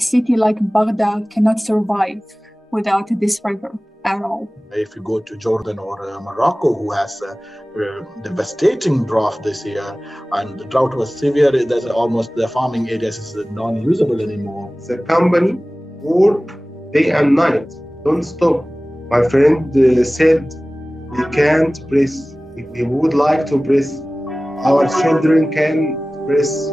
A city like Baghdad cannot survive without this river at all. If you go to Jordan or Morocco, who has a devastating drought this year, and the drought was severe, there's almost the farming areas is non-usable anymore. The company work day and night, don't stop. My friend said we can't press. If we would like to press, our children can press.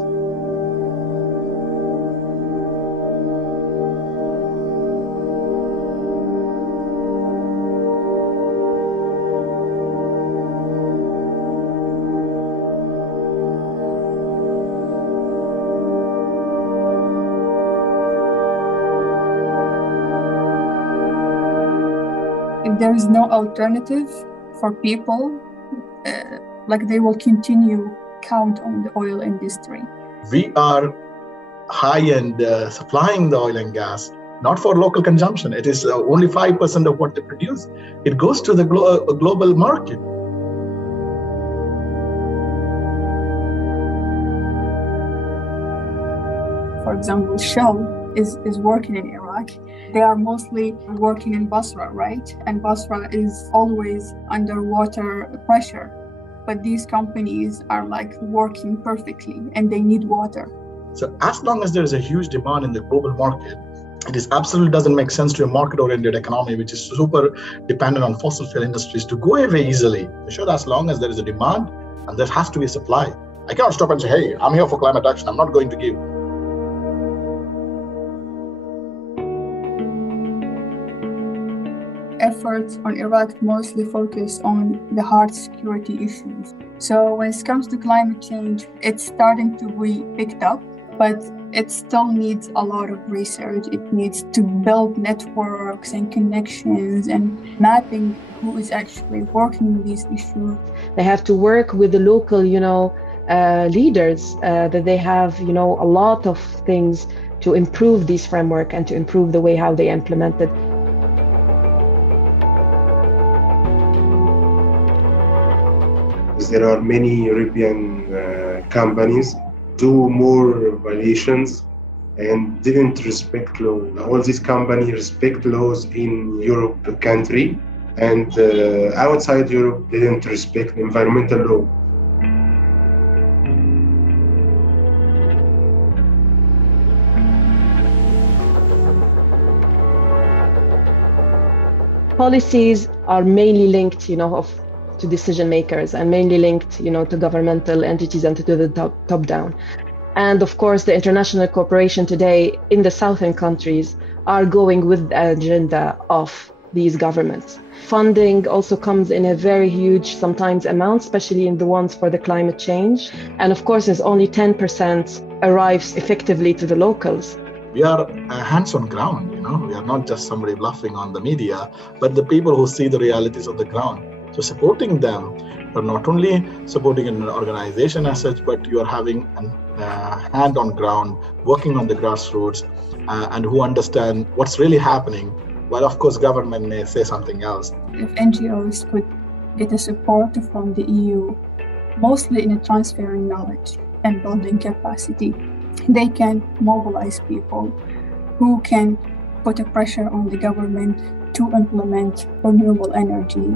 If there is no alternative for people, they will continue count on the oil industry. We are high-end supplying the oil and gas, not for local consumption. It is only 5% of what they produce. It goes to the global market. For example, Shell is working in Iraq. They are mostly working in Basra, right? And Basra is always underwater pressure. But these companies are working perfectly and they need water. So as long as there is a huge demand in the global market, it absolutely doesn't make sense to a market-oriented economy, which is super dependent on fossil fuel industries, to go away easily. For sure, as long as there is a demand and there has to be a supply. I cannot stop and say, hey, I'm here for climate action. I'm not going to give. Efforts on Iraq mostly focus on the hard security issues. So when it comes to climate change, it's starting to be picked up, but it still needs a lot of research. It needs to build networks and connections and mapping who is actually working on these issues. They have to work with the local, leaders, that they have, a lot of things to improve this framework and to improve the way how they implement it. There are many European companies do more violations and didn't respect law. All these companies respect laws in Europe country, and outside Europe didn't respect environmental law. Policies are mainly linked, to decision makers and mainly linked, to governmental entities and to the top down. And of course, the international cooperation today in the southern countries are going with the agenda of these governments. Funding also comes in a very huge, sometimes amount, especially in the ones for the climate change. And of course, there's only 10% arrives effectively to the locals. We are hands on ground, we are not just somebody bluffing on the media, but the people who see the realities of the ground. So supporting them, but not only supporting an organization as such, but you are having a hand on ground, working on the grassroots, and who understand what's really happening. Well, of course, government may say something else. If NGOs could get a support from the EU, mostly in transferring knowledge and building capacity, they can mobilize people who can put a pressure on the government to implement renewable energy.